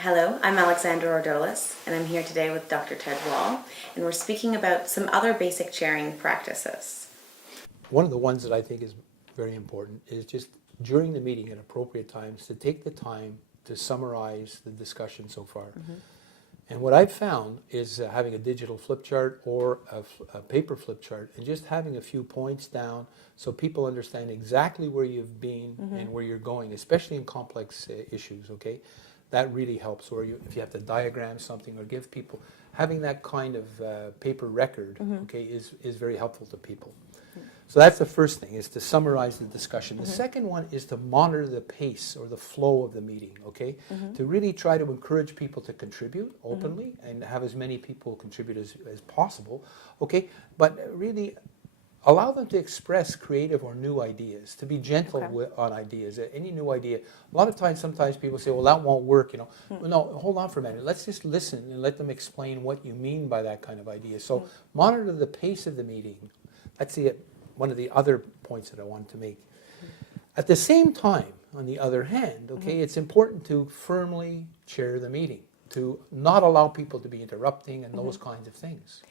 Hello, I'm Alexandra Ordolis, and I'm here today with Dr. Ted Wall, and we're speaking about some other basic chairing practices. One of the ones that I think is very important is just during the meeting at appropriate times to take the time to summarize the discussion so far. And what I've found is having a digital flip chart or a paper flip chart and just having a few points down so people understand exactly where you've been and where you're going, especially in complex issues, okay? That really helps. Or if you have to diagram something or give people, having that kind of paper record, okay, is very helpful to people. So that's the first thing, is to summarize the discussion. The second one is to monitor the pace or the flow of the meeting, okay? To really try to encourage people to contribute openly and have as many people contribute as possible, okay? But really allow them to express creative or new ideas, to be gentle on ideas, any new idea. A lot of times, sometimes people say, well, that won't work, you know. Well, no, hold on for a minute. Let's just listen and let them explain what you mean by that kind of idea. So monitor the pace of the meeting. That's one of the other points that I wanted to make. At the same time, on the other hand, okay, it's important to firmly chair the meeting, to not allow people to be interrupting and those kinds of things.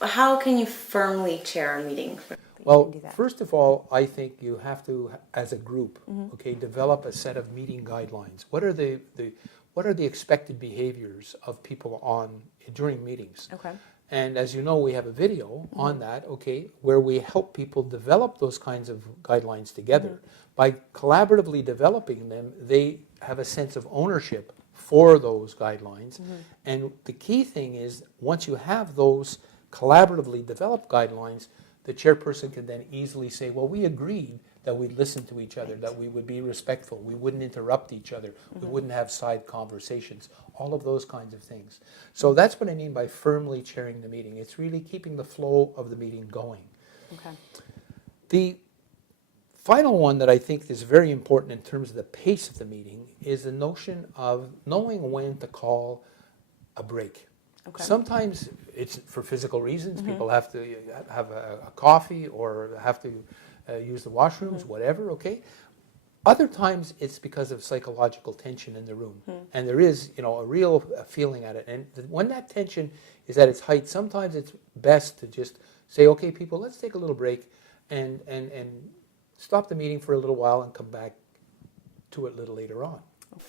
How can you firmly chair a meeting? Well, first of all, I think you have to, as a group, okay, develop a set of meeting guidelines. What are the expected behaviors of people during meetings? Okay. And as you know, we have a video on that, okay, where we help people develop those kinds of guidelines together. By collaboratively developing them, they have a sense of ownership for those guidelines. And the key thing is, once you have those collaboratively developed guidelines, the chairperson can then easily say, well, we agreed that we'd listen to each other, that we would be respectful, we wouldn't interrupt each other, we wouldn't have side conversations, all of those kinds of things. So that's what I mean by firmly chairing the meeting. It's really keeping the flow of the meeting going. Okay. The final one that I think is very important in terms of the pace of the meeting is the notion of knowing when to call a break. Okay. Sometimes it's for physical reasons. People have to have a coffee or have to use the washrooms, whatever, okay? Other times it's because of psychological tension in the room. And there is, a real feeling at it. And when that tension is at its height, sometimes it's best to just say, okay, people, let's take a little break and stop the meeting for a little while and come back to it a little later on.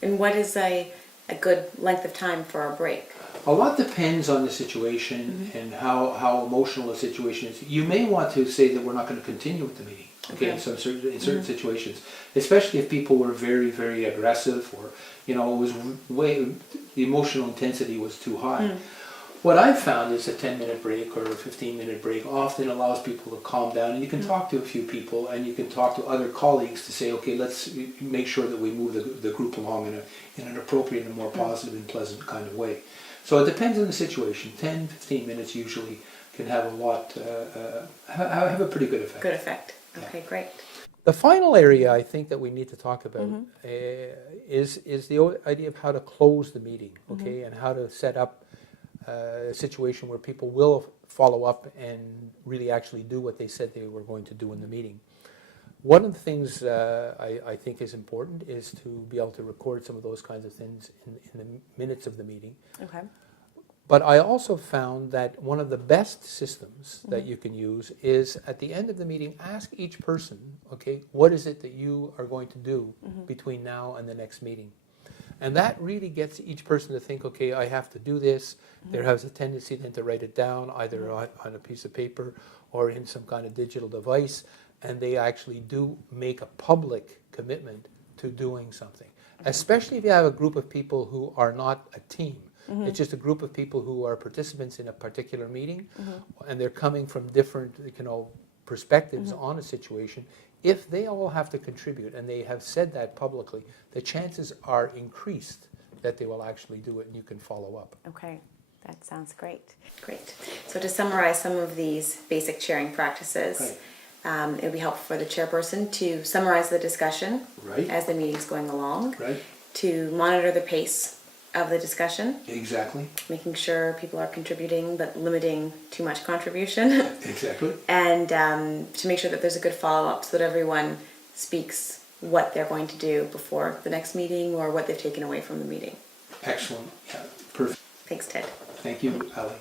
And what is a good length of time for a break? A lot depends on the situation and how emotional the situation is. You may want to say that we're not going to continue with the meeting, okay, in certain situations, especially if people were very, very aggressive or, it was the emotional intensity was too high. What I've found is a 10-minute break or a 15-minute break often allows people to calm down, and you can talk to a few people and you can talk to other colleagues to say, okay, let's make sure that we move the group along in an appropriate and more positive and pleasant kind of way. So it depends on the situation. 10, 15 minutes usually can have have a pretty good effect. Good effect. Okay, great. The final area I think that we need to talk about is the idea of how to close the meeting, okay, and how to set up a situation where people will follow up and really actually do what they said they were going to do in the meeting. One of the things I think is important is to be able to record some of those kinds of things in the minutes of the meeting. Okay. But I also found that one of the best systems that you can use is at the end of the meeting, ask each person, okay, what is it that you are going to do between now and the next meeting? And that really gets each person to think, okay, I have to do this. There has a tendency then to write it down either on a piece of paper or in some kind of digital device. And they actually do make a public commitment to doing something, especially if you have a group of people who are not a team. It's just a group of people who are participants in a particular meeting, and they're coming from different, perspectives on a situation. If they all have to contribute, and they have said that publicly, the chances are increased that they will actually do it, and you can follow up. Okay, that sounds great. Great. So to summarize some of these basic chairing practices, it would be helpful for the chairperson to summarize the discussion as the meeting's going along, to monitor the pace of the discussion. Exactly. Making sure people are contributing but limiting too much contribution. Exactly. And to make sure that there's a good follow-up so that everyone speaks what they're going to do before the next meeting or what they've taken away from the meeting. Excellent, yeah, perfect. Thanks, Ted. Thank you, Ali.